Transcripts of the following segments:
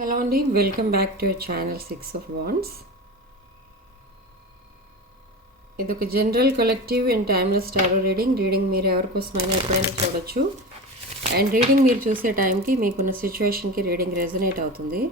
Hello అండి, welcome back to your channel 6 of Wands. ఇది ఒక general collective and timeless tarot reading మీరు ఎవరికోసమైనా ఎప్పుడైనా చూడొచ్చు. అండ్ రీడింగ్ మీరు చూసే టైంకి మీకున్న సిచ్యువేషన్కి రీడింగ్ రెజొనేట్ అవుతుంది.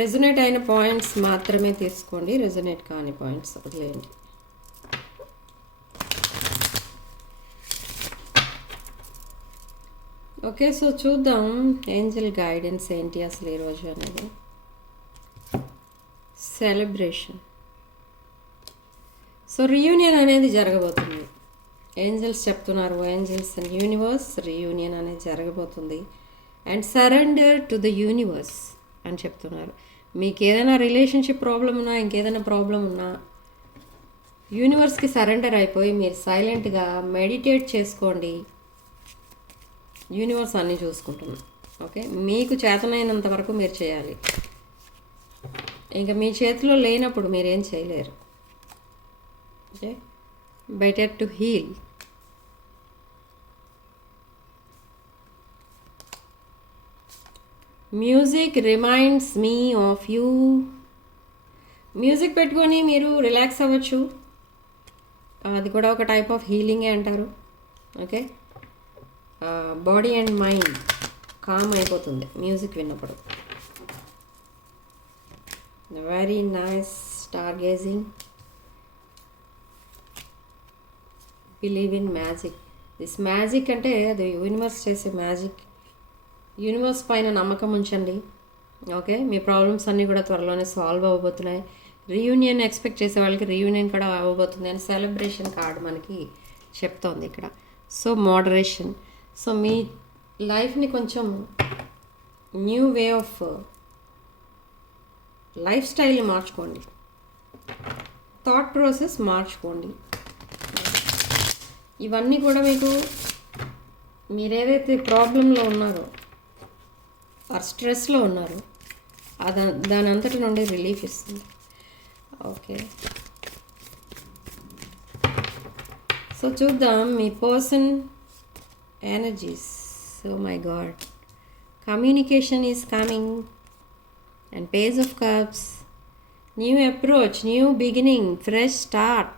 రెజొనేట్ అయిన పాయింట్స్ మాత్రమే తీసుకోండి, రెజొనేట్ కాని పాయింట్స్ వదిలేయండి. ఓకే, సో చూద్దాం ఏంజల్ గైడెన్స్ ఏంటి అసలు ఈరోజు అనేది. సెలబ్రేషన్. సో రీయూనియన్ అనేది జరగబోతుంది. ఏంజల్స్ చెప్తున్నారు, ఏంజల్స్ అండ్ యూనివర్స్ రీయూనియన్ అనేది జరగబోతుంది. And surrender to the universe అని చెప్తున్నారు. మీకు ఏదైనా రిలేషన్షిప్ ప్రాబ్లం ఉన్నా, ఇంకేదైనా ప్రాబ్లం ఉన్నా యూనివర్స్కి సరెండర్ అయిపోయి మీరు సైలెంట్గా మెడిటేట్ చేసుకోండి. యూనివర్స్ అన్నీ చూసుకుంటుంది. ఓకే, మీకు చేతనైనంత వరకు మీరు చేయాలి. ఇంకా మీ చేతిలో లేనప్పుడు మీరేం చేయలేరు. Okay, better to heal. Music reminds me of you. Music పెట్టుకొని మీరు రిలాక్స్ అవ్వచ్చు. అది కూడా ఒక టైప్ ఆఫ్ హీలింగే అంటారు. Okay, body and mind calm అయిపోతుంది మ్యూజిక్ విన్నప్పుడు. Very nice. Star gazing. Believe in magic. This magic అంటే అది యూనివర్స్ చేసే మ్యాజిక్. యూనివర్స్ పైన నమ్మకం ఉంచండి. ఓకే, మీ ప్రాబ్లమ్స్ అన్నీ కూడా త్వరలోనే సాల్వ్ అవ్వబోతున్నాయి. రీయూనియన్ ఎక్స్పెక్ట్ చేసే వాళ్ళకి రీయూనియన్ కూడా అవ్వబోతుంది అని సెలబ్రేషన్ కార్డ్ మనకి చెప్తోంది ఇక్కడ. So moderation. సో మీ లైఫ్ని కొంచెం న్యూ వే ఆఫ్ లైఫ్ స్టైల్ని మార్చుకోండి. థాట్ ప్రాసెస్ మార్చుకోండి. ఇవన్నీ కూడా మీకు మీరేదైతే ప్రాబ్లంలో ఉన్నారో ఆర్ స్ట్రెస్లో ఉన్నారో దాని అంతటి నుండి రిలీఫ్ ఇస్తుంది. ఓకే, సో చూద్దాం మీ person energies. Oh my god, communication is coming. And Page of Cups. New approach, new beginning, fresh start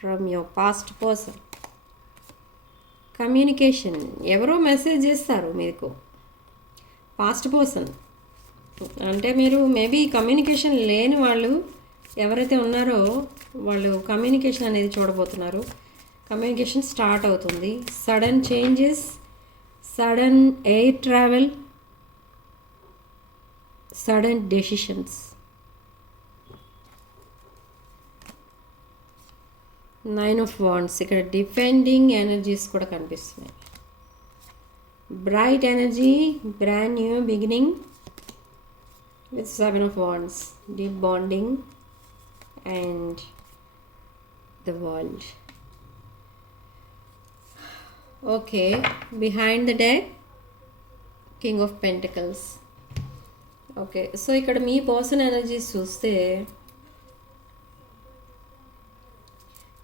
from your past person. Communication. ఎవరో మెసేజ్ చేస్తారు మీకు. పాస్ట్ పర్సన్ అంటే మీరు మేబీ కమ్యూనికేషన్ లేని వాళ్ళు ఎవరైతే ఉన్నారో వాళ్ళు కమ్యూనికేషన్ అనేది చూడబోతున్నారు. కమ్యూనికేషన్ స్టార్ట్ అవుతుంది. Sudden changes, sudden air travel, sudden decisions. Nine of wands. ఇక్కడ డిఫెండింగ్ ఎనర్జీస్ కూడా కనిపిస్తున్నాయి. Bright energy, brand new beginning with 7 of Wands. Deep bonding and the world. Okay, behind the deck king of pentacles. Okay, so ఇక్కడ మీ person energies చూస్తే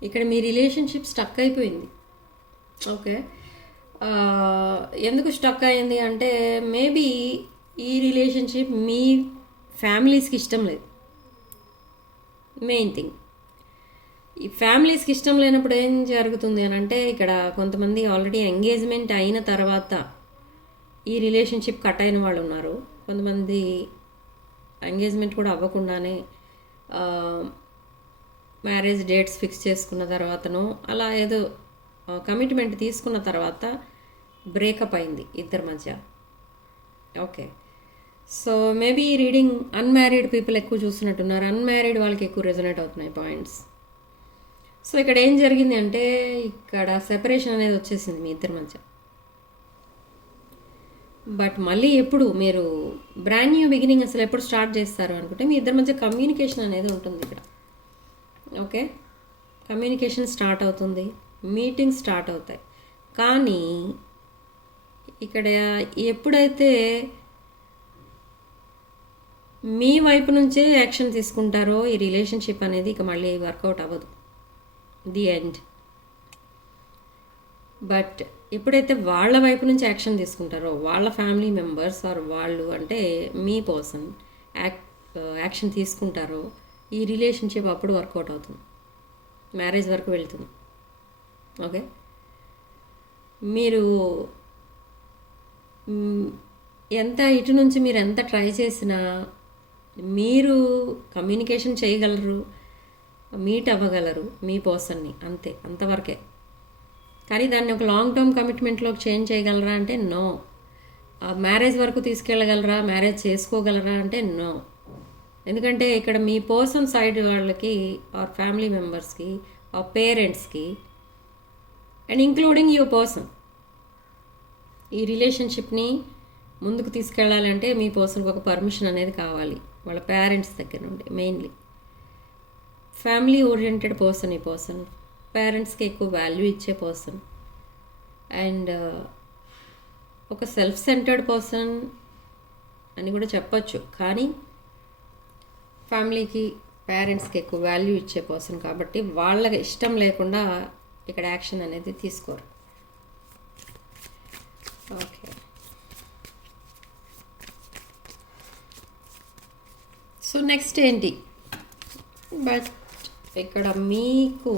ఇక్కడ మీ relationship stuck అయిపోయింది. Okay, ఎందుకు stuck అయింది అంటే మేబీ ఈ రిలేషన్షిప్ మీ ఫ్యామిలీస్కి ఇష్టం లేదు. మెయిన్ థింగ్, ఈ ఫ్యామిలీస్కి ఇష్టం లేనప్పుడు ఏం జరుగుతుంది అని అంటే ఇక్కడ కొంతమంది ఆల్రెడీ ఎంగేజ్మెంట్ అయిన తర్వాత ఈ రిలేషన్షిప్ కట్ అయిన వాళ్ళు ఉన్నారు. కొంతమంది ఎంగేజ్మెంట్ కూడా అవ్వకుండానే మ్యారేజ్ డేట్స్ ఫిక్స్ చేసుకున్న తర్వాతనో అలా ఏదో కమిట్మెంట్ తీసుకున్న తర్వాత బ్రేకప్ అయింది ఇద్దరి మధ్య. ఓకే, సో మేబీ ఈ రీడింగ్ అన్మ్యారీడ్ పీపుల్ ఎక్కువ చూస్తున్నట్టున్నారు. అన్మ్యారీడ్ వాళ్ళకి ఎక్కువ రెజొనేట్ అవుతున్నాయి పాయింట్స్. సో ఇక్కడ ఏం జరిగింది అంటే ఇక్కడ సెపరేషన్ అనేది వచ్చేసింది మీ ఇద్దరి మధ్య. బట్ మళ్ళీ ఎప్పుడు మీరు బ్రాండ్ న్యూ బిగినింగ్ అసలు ఎప్పుడు స్టార్ట్ చేస్తారు అనుకుంటే మీ ఇద్దరి మధ్య కమ్యూనికేషన్ అనేది ఉంటుంది ఇక్కడ. ఓకే, కమ్యూనికేషన్ స్టార్ట్ అవుతుంది, మీటింగ్స్ స్టార్ట్ అవుతాయి. కానీ ఇక్కడ ఎప్పుడైతే మీ వైపు నుంచే యాక్షన్ తీసుకుంటారో ఈ రిలేషన్షిప్ అనేది ఇక మళ్ళీ వర్కౌట్ అవ్వదు. The end. బట్ ఎప్పుడైతే వాళ్ళ వైపు నుంచి యాక్షన్ తీసుకుంటారో వాళ్ళ ఫ్యామిలీ మెంబర్స్ ఆర్ వాళ్ళు అంటే మీ పర్సన్ యాక్షన్ తీసుకుంటారో ఈ రిలేషన్షిప్ అప్పుడు వర్కౌట్ అవుతుంది, మ్యారేజ్ వరకు వెళ్తుంది. ఓకే, మీరు ఎంత ఇటు నుంచి మీరు ఎంత ట్రై చేసినా మీరు కమ్యూనికేషన్ చేయగలరు, మీట్ అవ్వగలరు మీ పర్సన్ని, అంతే, అంతవరకే. కానీ దాన్ని ఒక లాంగ్ టర్మ్ కమిట్మెంట్లోకి చేంజ్ చేయగలరా అంటే నో. మ్యారేజ్ వరకు తీసుకెళ్ళగలరా, మ్యారేజ్ చేసుకోగలరా అంటే నో. ఎందుకంటే ఇక్కడ మీ పర్సన్ సైడ్ వాళ్ళకి ఆర్ ఫ్యామిలీ మెంబర్స్కి ఆర్ పేరెంట్స్కి అండ్ ఇంక్లూడింగ్ యువర్ పర్సన్ ఈ రిలేషన్షిప్ని ముందుకు తీసుకెళ్ళాలంటే మీ పర్సన్కి ఒక పర్మిషన్ అనేది కావాలి వాళ్ళ పేరెంట్స్ దగ్గర నుండి. మెయిన్లీ ఫ్యామిలీ ఓరియంటెడ్ పర్సన్ ఈ పర్సన్, పేరెంట్స్కి ఎక్కువ వాల్యూ ఇచ్చే పర్సన్ అండ్ ఒక సెల్ఫ్ సెంటర్డ్ పర్సన్ అని కూడా చెప్పచ్చు. కానీ ఫ్యామిలీకి పేరెంట్స్కి ఎక్కువ వాల్యూ ఇచ్చే పర్సన్ కాబట్టి వాళ్ళకి ఇష్టం లేకుండా ఇక్కడ యాక్షన్ అనేది తీసుకోరు. ఓకే, సో నెక్స్ట్ ఏంటి? బట్ ఇక్కడ మీకు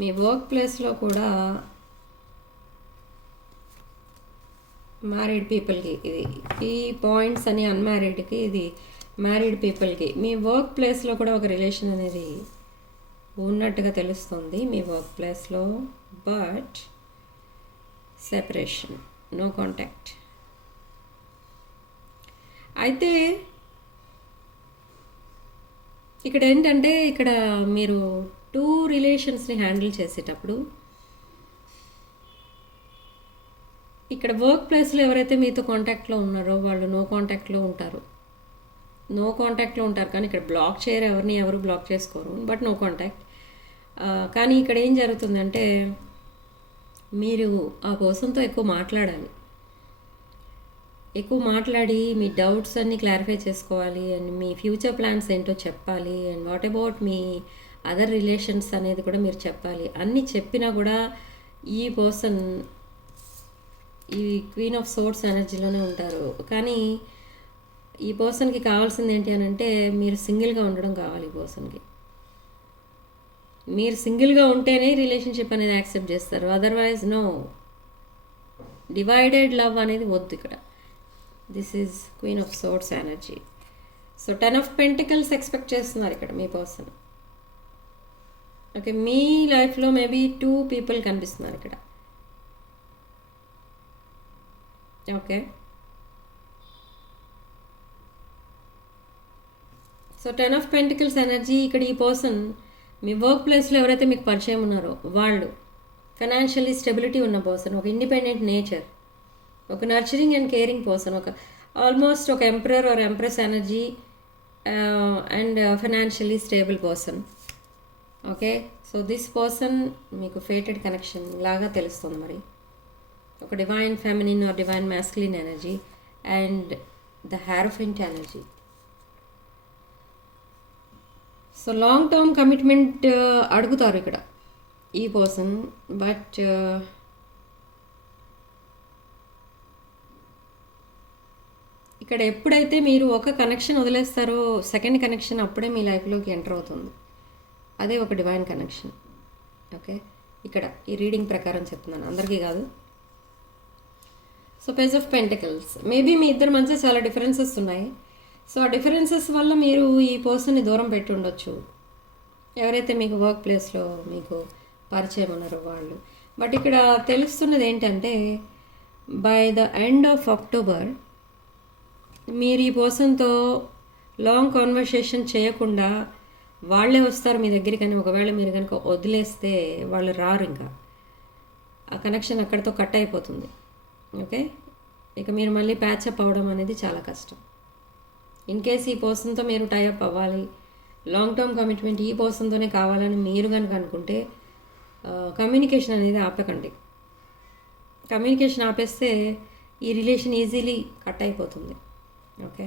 మీ వర్క్ ప్లేస్లో కూడా మ్యారీడ్ పీపుల్కి ఇది, ఈ పాయింట్స్ అని అన్మ్యారీడ్కి, ఇది మ్యారీడ్ పీపుల్కి మీ వర్క్ ప్లేస్లో కూడా ఒక రిలేషన్ అనేది ఉన్నట్టుగా తెలుస్తుంది మీ వర్క్ ప్లేస్లో. But separation, no contact. అయితే ఇక్కడ ఏంటంటే ఇక్కడ మీరు 2 రిలేషన్స్ని హ్యాండిల్ చేసేటప్పుడు ఇక్కడ వర్క్ ప్లేస్లో ఎవరైతే మీతో కాంటాక్ట్లో ఉన్నారో వాళ్ళు నో కాంటాక్ట్లో ఉంటారు, కానీ ఇక్కడ బ్లాక్ చేయరు, ఎవరు బ్లాక్ చేసుకోరు, బట్ నో కాంటాక్ట్. కానీ ఇక్కడ ఏం జరుగుతుందంటే మీరు ఆ పర్సన్తో ఎక్కువ మాట్లాడి మీ డౌట్స్ అన్నీ క్లారిఫై చేసుకోవాలి అండ్ మీ ఫ్యూచర్ ప్లాన్స్ ఏంటో చెప్పాలి and what about me other relations అనేది కూడా మీరు చెప్పాలి. అన్నీ చెప్పినా కూడా ఈ పర్సన్ ఈ క్వీన్ ఆఫ్ సోర్డ్స్ ఎనర్జీలోనే ఉంటారు. కానీ ఈ పర్సన్కి కావాల్సింది ఏంటి అని అంటే మీరు సింగిల్గా ఉండడం కావాలి. ఈ పర్సన్కి మీరు సింగిల్గా ఉంటేనే రిలేషన్షిప్ అనేది యాక్సెప్ట్ చేస్తారు, అదర్వైజ్ నో. డివైడెడ్ లవ్ అనేది వద్దు ఇక్కడ. This is queen of swords energy. So 10 of pentacles expect చేస్తున్నారు ఇక్కడ మీ పర్సన్. ఓకే, మీ లైఫ్లో మేబీ 2 పీపుల్ కనిపిస్తున్నారు ఇక్కడ. Okay, so 10 of pentacles energy ఇక్కడ ఈ పర్సన్ మీ వర్క్ ప్లేస్లో ఎవరైతే మీకు పరిచయం ఉన్నారో వాళ్ళు ఫైనాన్షియల్లీ స్టెబిలిటీ ఉన్న పర్సన్, ఒక ఇండిపెండెంట్ నేచర్, ఒక నర్చరింగ్ అండ్ కేరింగ్ పర్సన్, ఒక ఆల్మోస్ట్ ఒక emperor or empress energy and financially stable person. Okay, so this person మీకు ఫేటెడ్ కనెక్షన్ లాగా తెలుస్తుంది. మరి ఒక divine feminine or divine masculine energy and the hierophant energy. So long term commitment అడుగుతారు ఇక్కడ ఈ పర్సన్. బట్ ఇక్కడ ఎప్పుడైతే మీరు ఒక కనెక్షన్ వదిలేస్తారో సెకండ్ కనెక్షన్ అప్పుడే మీ లైఫ్లోకి ఎంటర్ అవుతుంది. అదే ఒక డివైన్ కనెక్షన్. ఓకే, ఇక్కడ ఈ రీడింగ్ ప్రకారం చెప్తున్నాను, అందరికీ కాదు. So page of pentacles, maybe మీ ఇద్దరి మధ్య చాలా డిఫరెన్సెస్ ఉన్నాయి. సో ఆ డిఫరెన్సెస్ వల్ల మీరు ఈ పర్సన్ని దూరం పెట్టి ఉండొచ్చు, ఎవరైతే మీకు వర్క్ ప్లేస్లో మీకు పరిచయం ఉన్నారో వాళ్ళు. బట్ ఇక్కడ తెలుస్తున్నది ఏంటంటే by the end of October మీరు ఈ పర్సన్తో లాంగ్ కాన్వర్సేషన్ చేయకుండా వాళ్ళే వస్తారు మీ దగ్గరికి. కానీ ఒకవేళ మీరు కనుక వదిలేస్తే వాళ్ళు రారు, ఇంకా ఆ కనెక్షన్ అక్కడితో కట్ అయిపోతుంది. ఓకే, ఇక మీరు మళ్ళీ ప్యాచప్ అవ్వడం అనేది చాలా కష్టం. ఇన్ కేస్ ఈ పర్సన్తో మీరు టైఅప్ అవ్వాలి, లాంగ్ టర్మ్ కమిట్మెంట్ ఈ పర్సన్తోనే కావాలని మీరు కనుక అనుకుంటే కమ్యూనికేషన్ అనేది ఆపకండి. కమ్యూనికేషన్ ఆపేస్తే ఈ రిలేషన్ ఈజీలీ కట్ అయిపోతుంది. ఓకే,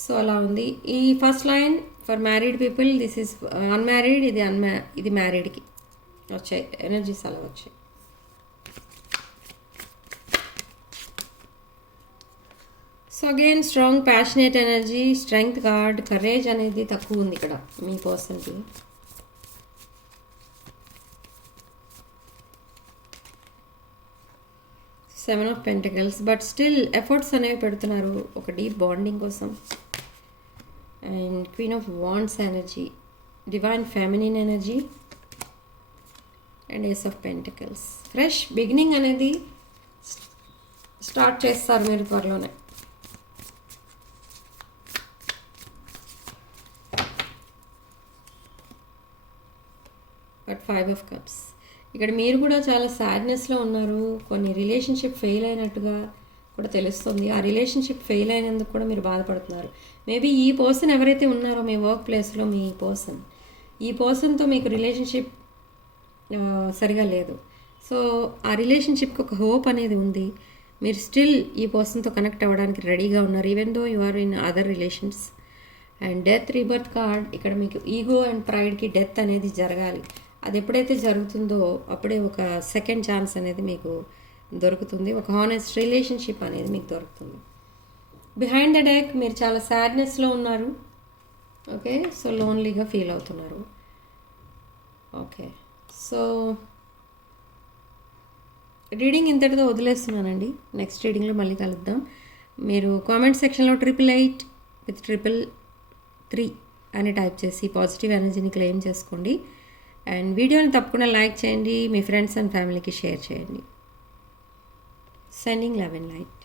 సో అలా ఉంది. ఈ first line for married people, this is unmarried, ఇది మ్యారీడ్కి వచ్చాయి ఎనర్జీస్, అలా వచ్చాయి. So again strong passionate energy, strength card, courage అనేది తక్కువ ఉంది ఇక్కడ మీ పర్సన్కి. Seven of pentacles, but still efforts అనేవి పెడుతున్నారు ఒక డీప్ బాండింగ్ కోసం. And queen of wands energy, divine feminine energy and ace of pentacles. Fresh beginning అనేది స్టార్ట్ చేస్తారు మీరు త్వరలోనే. బట్ 5 ఆఫ్ కప్స్, ఇక్కడ మీరు కూడా చాలా సాడ్నెస్లో ఉన్నారు. కొన్ని రిలేషన్షిప్ ఫెయిల్ అయినట్టుగా కూడా తెలుస్తుంది. ఆ రిలేషన్షిప్ ఫెయిల్ అయినందుకు కూడా మీరు బాధపడుతున్నారు. మేబీ ఈ పర్సన్ ఎవరైతే ఉన్నారో మీ వర్క్ ప్లేస్లో, ఈ పర్సన్తో మీకు రిలేషన్షిప్ సరిగా లేదు. సో ఆ రిలేషన్షిప్కి ఒక హోప్ అనేది ఉంది. మీరు స్టిల్ ఈ పర్సన్తో కనెక్ట్ అవ్వడానికి రెడీగా ఉన్నారు, even though you are in other relations. And death rebirth card, ఇక్కడ మీకు ఈగో అండ్ ప్రైడ్కి డెత్ అనేది జరగాలి. అది ఎప్పుడైతే జరుగుతుందో అప్పుడే ఒక సెకండ్ ఛాన్స్ అనేది మీకు దొరుకుతుంది, ఒక హానెస్ట్ రిలేషన్షిప్ అనేది మీకు దొరుకుతుంది. బిహైండ్ ద డెక్ మీరు చాలా సాడ్నెస్లో ఉన్నారు. ఓకే, సో లోన్లీగా ఫీల్ అవుతున్నారు. ఓకే, సో రీడింగ్ ఇంతటితో వదిలేస్తున్నానండి. నెక్స్ట్ రీడింగ్లో మళ్ళీ కలుద్దాం. మీరు కామెంట్ సెక్షన్లో 888 with 333 అని టైప్ చేసి పాజిటివ్ ఎనర్జీని క్లెయిమ్ చేసుకోండి. అండ్ వీడియోని తప్పకుండా లైక్ చేయండి, మీ ఫ్రెండ్స్ అండ్ ఫ్యామిలీకి షేర్ చేయండి. Sending love and light.